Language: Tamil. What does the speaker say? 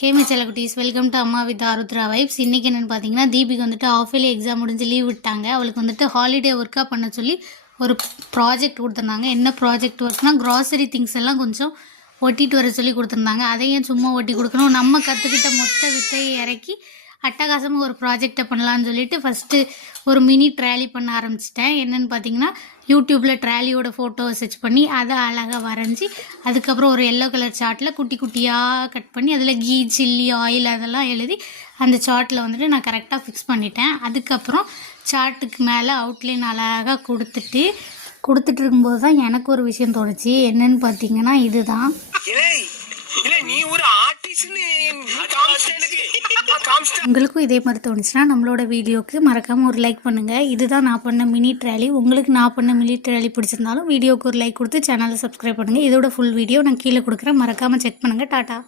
Hey my chalakutties, welcome to Amma with Arudra Vibes. இன்னைக்கு என்னன்னு பார்த்தீங்கன்னா தீபிக்கு வந்துட்டு ஆஃப் இயர்லி எக்ஸாம் முடிஞ்சு லீவ் விட்டாங்க. அவளுக்கு வந்துட்டு ஹாலிடே ஒர்க்காக பண்ண சொல்லி ஒரு ப்ராஜெக்ட் கொடுத்துருந்தாங்க. என்ன ப்ராஜெக்ட் ஒர்க்னா க்ராசரி திங்ஸ் எல்லாம் கொஞ்சம் ஒட்டிட்டு வர சொல்லி கொடுத்துருந்தாங்க. அதையும் சும்மா ஒட்டி கொடுக்கணும். நம்ம கற்றுக்கிட்ட மொத்த வித்தையை இறக்கி அட்டகாசமாக ஒரு ப்ராஜெக்டை பண்ணலான்னு சொல்லிட்டு ஃபஸ்ட்டு ஒரு மினி ட்ராலி பண்ண ஆரம்பிச்சிட்டேன். என்னென்னு பார்த்தீங்கன்னா யூடியூப்பில் ட்ராலியோட ஃபோட்டோவை சர்ச் பண்ணி அதை அழகாக வரைஞ்சி அதுக்கப்புறம் ஒரு எல்லோ கலர் சார்ட்டில் குட்டி குட்டியாக கட் பண்ணி அதில் கீ சில்லி ஆயில் அதெல்லாம் எழுதி அந்த சார்ட்டில் வந்துட்டு நான் கரெக்டாக ஃபிக்ஸ் பண்ணிட்டேன். அதுக்கப்புறம் சார்ட்டுக்கு மேலே அவுட்லைன் அழகாக கொடுத்துட்டு இருக்கும்போது தான் எனக்கு ஒரு விஷயம் தோணுச்சு. என்னன்னு பார்த்தீங்கன்னா இதுதான். உங்களுக்கும் இதே மாதிரி தோணுச்சுன்னா நம்மளோட வீடியோக்கு மறக்காமல் ஒரு லைக் பண்ணுங்கள். இதுதான் நான் பண்ண மினி ட்ராலி. உங்களுக்கு நான் பண்ண மினி ட்ராலி பிடிச்சிருந்தாலும் வீடியோக்கு ஒரு லைக் கொடுத்து சேனலை சப்ஸ்கிரைப் பண்ணுங்கள். இதோட ஃபுல் வீடியோ நான் கீழே கொடுக்குறேன், மறக்காமல் செக் பண்ணுங்கள். டாட்டா.